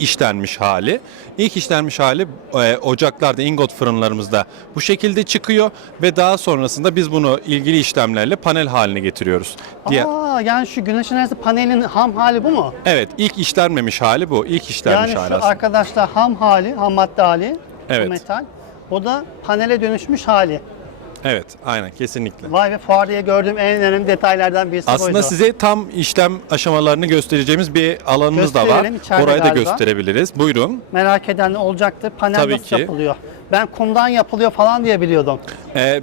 işlenmiş hali. İlk işlenmiş hali e, ocaklarda, ingot fırınlarımızda bu şekilde çıkıyor ve daha sonrasında biz bunu ilgili işlemlerle panel haline getiriyoruz. Diye. Aa, yani şu güneş enerjisi panelinin ham hali bu mu? Evet, ilk işlenmemiş hali bu. İlk işlenmiş yani hali aslında. arkadaşlar ham hali, ham madde hali, Evet. bu metal. O da panele dönüşmüş hali. Evet, aynen kesinlikle. Vay be fuarda gördüğüm en önemli detaylardan birisi Aslında buydu. size tam işlem aşamalarını göstereceğimiz bir alanımız da var. Gösterelim, içeride Orayı da galiba. gösterebiliriz. Buyurun. Merak eden olacaktır. Panel Tabii nasıl ki. yapılıyor? Ben kumdan yapılıyor falan diye biliyordum. Ee,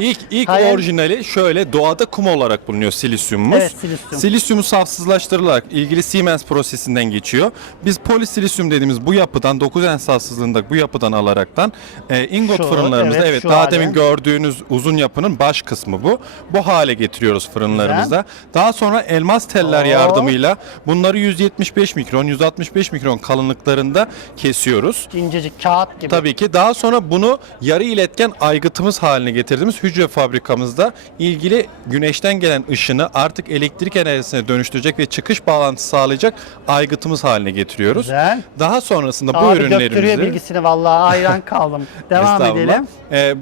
ilk ilk Hayır. orijinali şöyle doğada kum olarak bulunuyor silisyumumuz. Evet, silisyum. Silisyumu safsızlaştırılarak ilgili Siemens prosesinden geçiyor. Biz polisilisyum dediğimiz bu yapıdan 9 en safsızlığında bu yapıdan alaraktan e, ingot Şu, fırınlarımızda evet, evet, şu daha hali. demin gördüğünüz uzun yapının baş kısmı bu. Bu hale getiriyoruz fırınlarımızda. Daha sonra elmas teller Oo. yardımıyla bunları 175 mikron, 165 mikron kalınlıklarında kesiyoruz. İncecik kağıt gibi. Tabii ki. Daha sonra bunu yarı iletken aygıtımız haline getirdiğimiz hücre fabrikamızda ilgili güneşten gelen ışını artık elektrik enerjisine dönüştürecek ve çıkış bağlantısı sağlayacak aygıtımız haline getiriyoruz. Güzel. Daha sonrasında bu Abi ürünlerimizi bilgisini vallahi hayran kaldım. Devam edelim. Ee,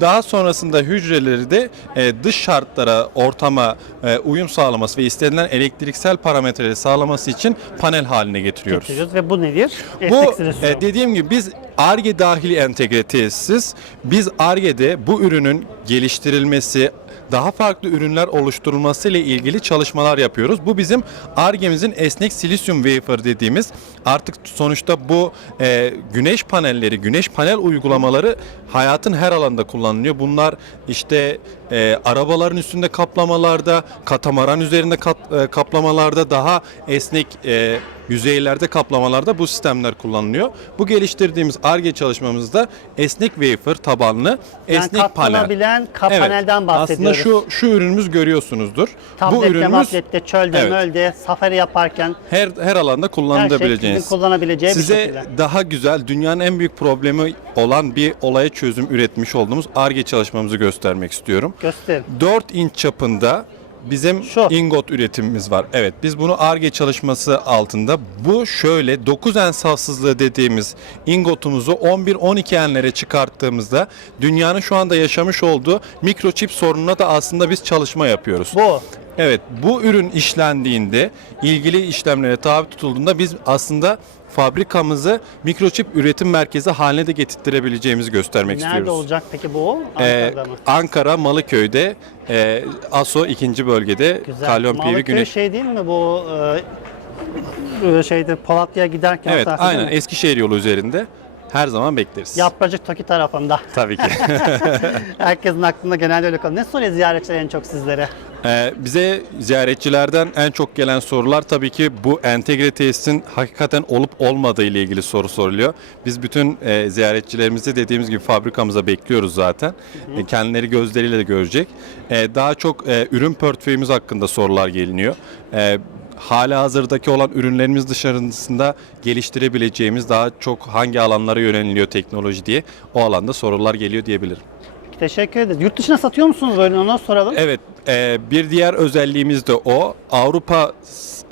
daha sonrasında hücreleri de e, dış şartlara, ortama e, uyum sağlaması ve istenilen elektriksel parametreleri sağlaması için panel haline getiriyoruz. Getiriyoruz ve bu nedir? Bu e, dediğim gibi biz ARGE dahili entegre tesis. Biz ARGE'de bu ürünün geliştirilmesi, daha farklı ürünler oluşturulması ile ilgili çalışmalar yapıyoruz. Bu bizim ARGE'mizin esnek silisyum wafer dediğimiz artık sonuçta bu e, güneş panelleri, güneş panel uygulamaları hayatın her alanında kullanılıyor. Bunlar işte e, arabaların üstünde kaplamalarda, katamaran üzerinde kat- e, kaplamalarda daha esnek e, yüzeylerde kaplamalarda bu sistemler kullanılıyor. Bu geliştirdiğimiz ARGE çalışmamızda esnek wafer tabanlı yani esnek panel. katlanabilen ka- Evet. panelden bahsediyoruz. Aslında şu şu ürünümüz görüyorsunuzdur. bu Tablette, ürünümüz mablette, çölde, Evet. mölde, safari yaparken her her alanda her şey kullanılabileceğiniz. kullanabileceği bir Size şekilde. daha güzel, dünyanın en büyük problemi olan bir olaya çözüm üretmiş olduğumuz ARGE çalışmamızı göstermek istiyorum. Göster. 4 inç çapında bizim Şu. ingot üretimimiz var. Evet biz bunu ARGE çalışması altında bu şöyle 9 en safsızlığı dediğimiz ingotumuzu 11-12 enlere çıkarttığımızda dünyanın şu anda yaşamış olduğu mikroçip sorununa da aslında biz çalışma yapıyoruz. Bu. Evet bu ürün işlendiğinde ilgili işlemlere tabi tutulduğunda biz aslında fabrikamızı mikroçip üretim merkezi haline de getirtirebileceğimizi göstermek Nerede istiyoruz. olacak peki bu? Ee, Ankara'da mı? Ankara Malıköy'de e, ASO ikinci bölgede Güzel. Kalyon Malıköy Güneş. şey değil mi bu e, şeyde Polatya'ya giderken Evet aynen? Eskişehir yolu üzerinde her zaman bekleriz. Yapracık Toki tarafında. Tabii ki. Herkesin aklında genelde öyle kalıyor. Ne soruyor ziyaretçiler en çok sizlere? Ee, bize ziyaretçilerden en çok gelen sorular tabii ki bu entegre tesisin hakikaten olup olmadığı ile ilgili soru soruluyor. Biz bütün e, ziyaretçilerimizi dediğimiz gibi fabrikamıza bekliyoruz zaten. E, kendileri gözleriyle de görecek. E, daha çok e, ürün portföyümüz hakkında sorular geliniyor. E, Hala hazırdaki olan ürünlerimiz dışarısında geliştirebileceğimiz daha çok hangi alanlara yöneliliyor teknoloji diye o alanda sorular geliyor diyebilirim. Teşekkür ederiz. Yurt dışına satıyor musunuz böyle onu soralım. Evet, e, bir diğer özelliğimiz de o. Avrupa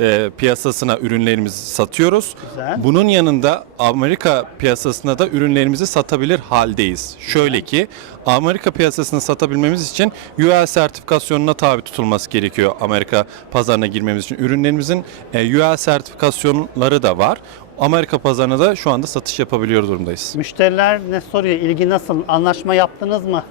e, piyasasına ürünlerimizi satıyoruz. Güzel. Bunun yanında Amerika piyasasına da ürünlerimizi satabilir haldeyiz. Şöyle ki Amerika piyasasını satabilmemiz için UL sertifikasyonuna tabi tutulması gerekiyor Amerika pazarına girmemiz için. Ürünlerimizin e, UL sertifikasyonları da var. Amerika pazarına da şu anda satış yapabiliyor durumdayız. Müşteriler ne soruyor? İlgi nasıl? Anlaşma yaptınız mı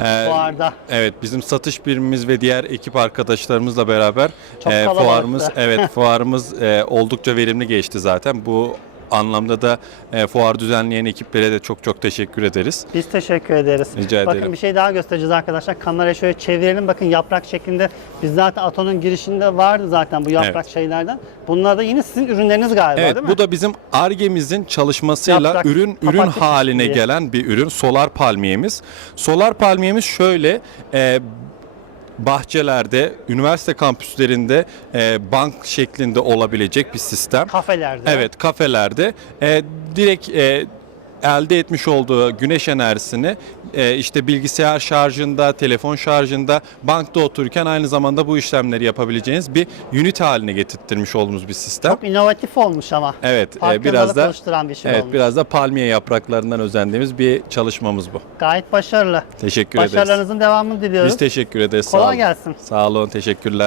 Ee, fuarda? Evet bizim satış birimimiz ve diğer ekip arkadaşlarımızla beraber Çok e, fuarımız evet fuarımız e, oldukça verimli geçti zaten. Bu anlamda da e, fuar düzenleyen ekiplere de çok çok teşekkür ederiz. Biz teşekkür ederiz. Rica Bakın ederim. bir şey daha göstereceğiz arkadaşlar. Kamerayı şöyle çevirelim. Bakın yaprak şeklinde. Biz zaten Aton'un girişinde vardı zaten bu yaprak Evet. şeylerden. Bunlar da yine sizin ürünleriniz galiba Evet değil mi? bu da bizim Arge'mizin çalışmasıyla Yaprak, ürün ürün papatya haline çeşitliği. gelen bir ürün solar palmiyemiz. Solar palmiyemiz şöyle e, bahçelerde, üniversite kampüslerinde e, bank şeklinde olabilecek bir sistem. Kafelerde. Evet kafelerde e, direkt e, elde etmiş olduğu güneş enerjisini e, işte bilgisayar şarjında, telefon şarjında, bankta otururken aynı zamanda bu işlemleri yapabileceğiniz bir unit haline getirttirmiş olduğumuz bir sistem. Çok inovatif olmuş ama. Evet, e, biraz da bir şey evet, olmuş. biraz da palmiye yapraklarından özendiğimiz bir çalışmamız bu. Gayet başarılı. Teşekkür ederiz. Başarılarınızın devamını diliyoruz. Biz teşekkür ederiz. Kolay sağ olun. gelsin. Sağ olun, teşekkürler.